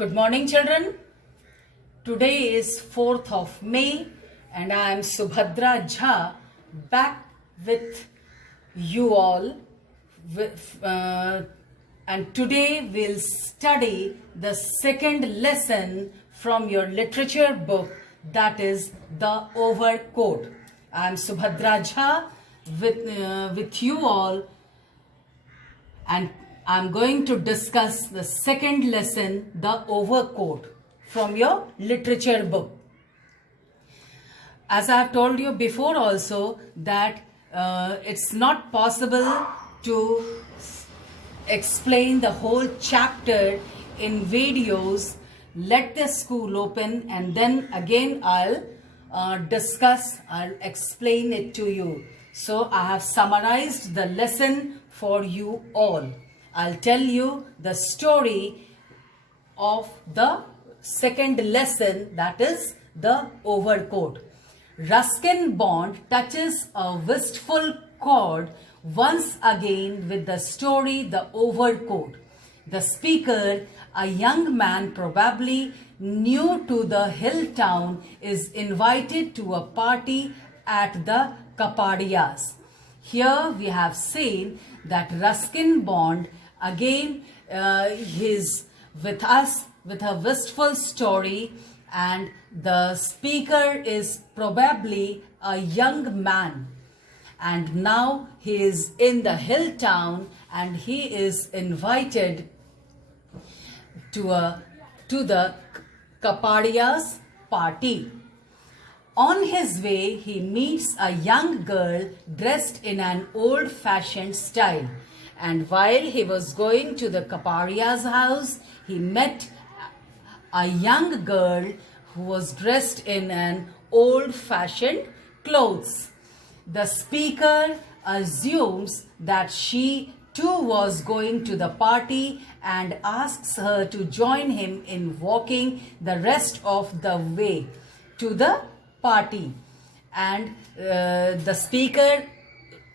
Good morning, children. Today is 4th of May, and I am Subhadra Jha back with you all. And today we'll study the second lesson from your literature book, that is The Overcoat. I am Subhadra Jha with you all, and I'm going to discuss the second lesson, The Overcoat, from your literature book. As I have told you before also that it's not possible to explain the whole chapter in videos. Let the school open and then again I'll explain it to you. So I have summarized the lesson for you all. I'll tell you the story of the second lesson, that is The Overcoat. Ruskin Bond touches a wistful chord once again with the story The Overcoat. The speaker, a young man probably new to the hill town, is invited to a party at the Kapadias. Here we have seen that Ruskin Bond again is with us with a wistful story, and the speaker is probably a young man, and now he is in the hill town and he is invited to the Kapadias party. On his way, he meets a young girl dressed in an old-fashioned style. And while he was going to the Kapadias' house, he met a young girl who was dressed in an old-fashioned clothes. The speaker assumes that she too was going to the party and asks her to join him in walking the rest of the way to the party. And the speaker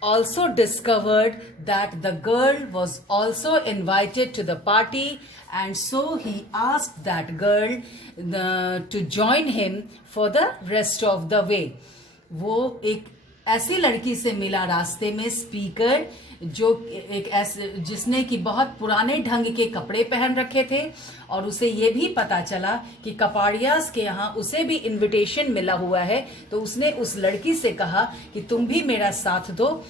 also discovered that the girl was also invited to the party, and so he asked that girl to join him for the rest of the way. वो एक ऐसी लड़की से मिला रास्ते में, speaker, जो एक ऐसे जिसने कि बहुत पुराने ढंग के कपड़े पहन रखे थे, और उसे ये भी पता चला कि कपाड़ियास के यहाँ उसे भी इनविटेशन मिला हुआ है. तो उसने उस लड़की से कहा कि तुम भी मेरा साथ दो,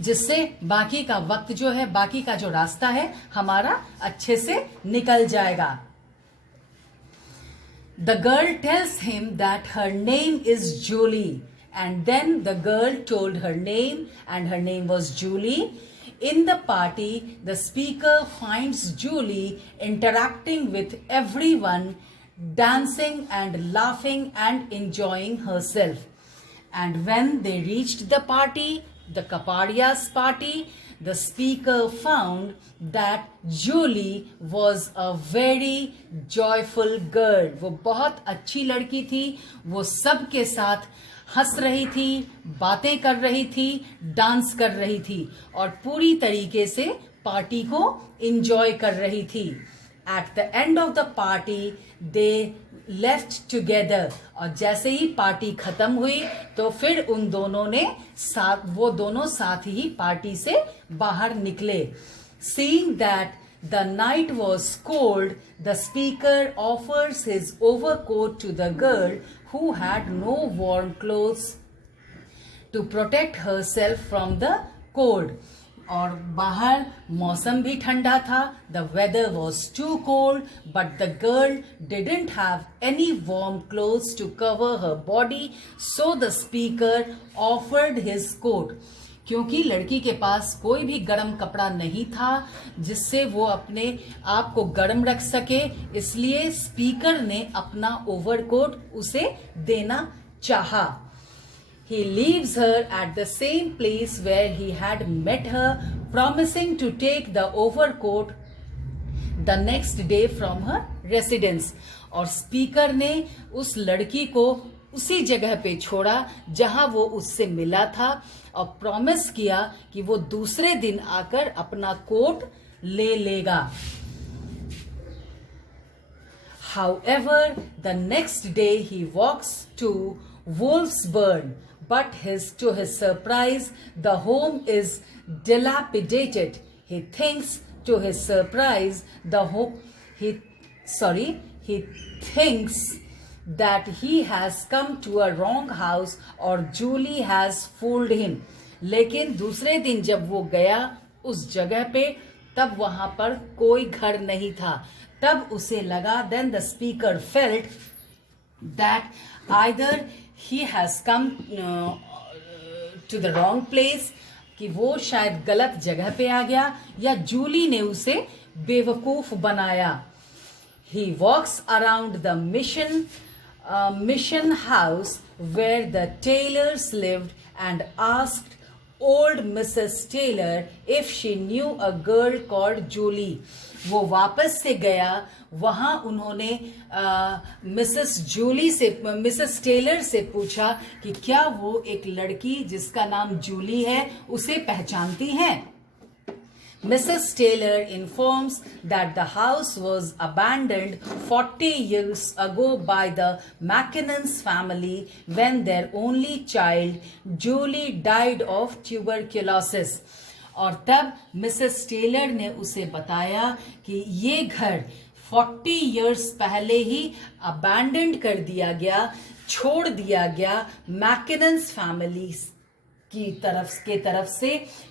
जिससे बाकी का वक्त जो है, बाकी का जो रास्ता है, हमारा अच्छे से निकल जाएगा. The girl tells him that her name is Julie, and then the girl told her name, and her name was Julie. In the party, the speaker finds Julie interacting with everyone, dancing and laughing and enjoying herself. And when they reached the party, the Kapadias party, the speaker found that Julie was a very joyful girl. वो बहुत अच्छी लड़की थी, वो सबके साथ हंस रही थी, बातें कर रही थी, डांस कर रही थी और पूरी तरीके से पार्टी को एंजॉय कर रही थी. At the end of the party, they left together. और जैसे ही पार्टी खत्म हुई तो फिर वो दोनों साथ ही पार्टी से बाहर निकले. Seeing that the night was cold, the speaker offers his overcoat to the girl who had no warm clothes to protect herself from the cold. और बाहर मौसम भी ठंडा था. The weather was too cold, but the girl didn't have any warm clothes to cover her body, so the speaker offered his coat. क्योंकि लड़की के पास कोई भी गर्म कपड़ा नहीं था जिससे वो अपने आप को गर्म रख सके, इसलिए स्पीकर ने अपना ओवरकोट उसे देना चाहा. He leaves her at the same place where he had met her, promising to take the overcoat the next day from her residence. और स्पीकर ने उस लड़की को उसी जगह पे छोड़ा जहां वो उससे मिला था और प्रॉमिस किया कि वो दूसरे दिन आकर अपना कोट ले लेगा. However, the next day he walks to Wolfsburg, but to his surprise, the home is dilapidated. He thinks, to his surprise, he thinks that he has come to a wrong house or Julie has fooled him. लेकिन दूसरे दिन जब वो गया उस जगह पे, तब वहां पर कोई घर नहीं था. तब उसे लगा, then the speaker felt that either he has come to the wrong place, कि वो शायद गलत जगह पे आ गया, या जूली ने उसे बेवकूफ बनाया. He walks around the mission house where the Taylors lived and asked old Mrs. Taylor if she knew a girl called Julie. वो वापस से गया. वहाँ उन्होंने मिसेस टेलर से पूछा कि क्या वो एक लड़की जिसका नाम जूली है उसे पहचानती हैं. Mrs. Taylor informs that the house was abandoned 40 years ago by the Mackinnon's family when their only child, Julie, died of tuberculosis. और तब मिसेस टेलर ने उसे बताया कि ये घर 40 years पहले ही अबैंडन कर दिया गया, छोड़ दिया गया मैकिनन्स फैमिली की तरफ से,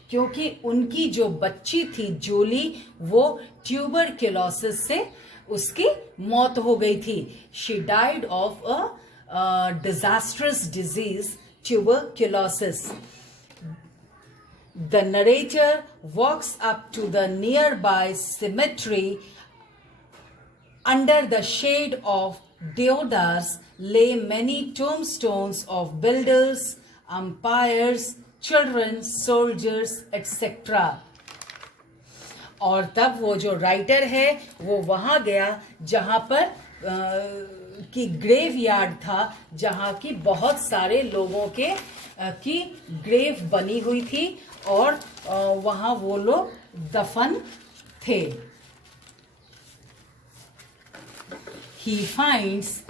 क्योंकि उनकी जो बच्ची थी जूली, वो ट्यूबरक्लोसिस से उसकी मौत हो गई थी. She died of a disastrous disease, tuberculosis. The narrator walks up to the nearby cemetery. Under the shade of deodars lay many tombstones of builders, umpires, children, soldiers, etc. और तब वो जो राइटर है वो वहां गया जहां पर की ग्रेव यार्ड था, जहां की बहुत सारे लोगों के की ग्रेव बनी हुई थी और वहां वो लोग दफन थे. He finds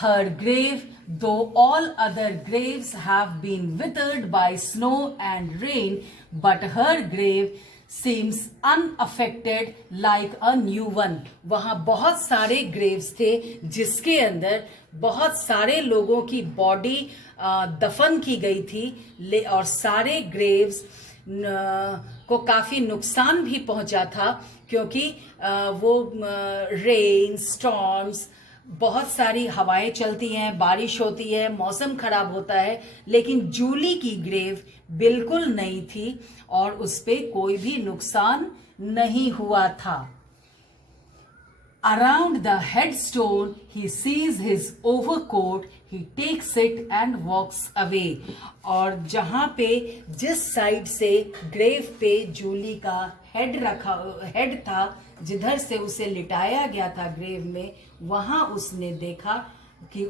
her grave, though all other graves have been withered by snow and rain, but her grave seems unaffected like a new one. वहाँ बहुत सारे graves थे जिसके अंदर बहुत सारे लोगों की बॉडी दफन की गई थी, और सारे graves को काफ़ी नुकसान भी पहुंचा था, क्योंकि वो रेन, स्टॉर्म्स, बहुत सारी हवाएं चलती हैं, बारिश होती है, मौसम खराब होता है, लेकिन जूली की ग्रेव बिल्कुल नई थी और उस पे कोई भी नुकसान नहीं हुआ था. Around the headstone he sees his overcoat. He takes it and walks away. और जहाँ पे जिस साइड से ग्रेव पे जूली का हेड था, जिधर से उसे लिटाया गया था ग्रेव में, वहाँ उसने देखा कि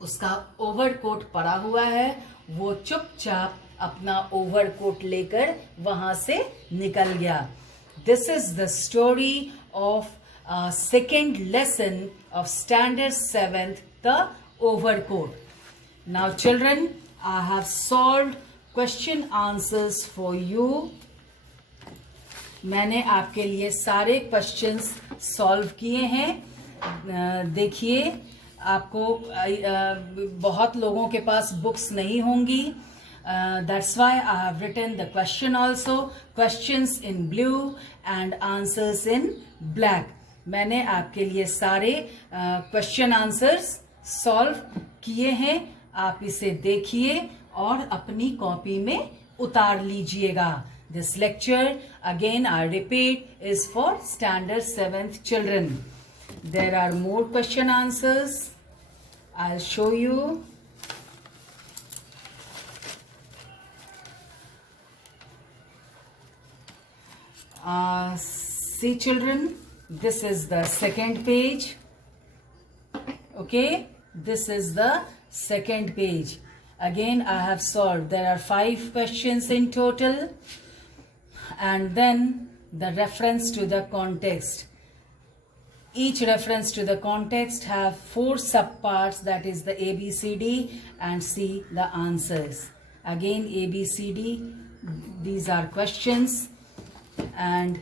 उसका ओवरकोट पड़ा हुआ है. वो चुपचाप अपना ओवरकोट लेकर वहाँ से निकल गया. This is the story of second lesson of standard 7th, the overcoat. Now children, I have solved question answers for you. मैंने आपके लिए सारे क्वेश्चंस सॉल्व किए हैं. देखिए, आपको बहुत लोगों के पास बुक्स नहीं होंगी. That's why I have written the question also. Questions in blue and answers in black. मैंने आपके लिए सारे क्वेश्चन आंसर्स सॉल्व किए हैं. आप इसे देखिए और अपनी कॉपी में उतार लीजिएगा. This lecture, again I repeat, is for standard 7th children. There are more question answers. I'll show you. See children, this is the second page. Okay, this is the second page. Again I have solved. There are 5 questions in total, and then the reference to the context. Each reference to the context have 4 subparts, that is the A, B, C, D, and C the answers. Again A, B, C, D, these are questions, and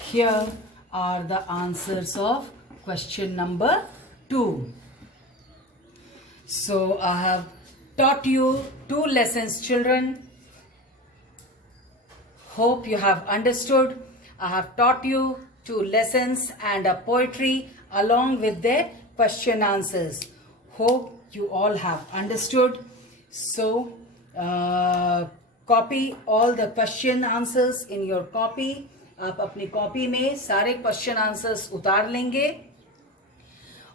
here are the answers of question number 2. So I have taught you 2 lessons, children. Hope you have understood. I have taught you 2 lessons and a poetry along with their question answers. Hope you all have understood. So copy all the question answers in your copy. आप अपनी copy में सारे question answers उतार लेंगे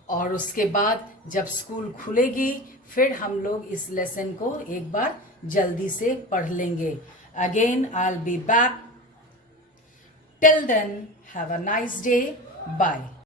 और उसके बाद जब स्कूल खुलेगी फिर हम लोग इस लेसन को एक बार जल्दी से पढ़ लेंगे. Again, I'll be back. Till then, have a nice day. Bye.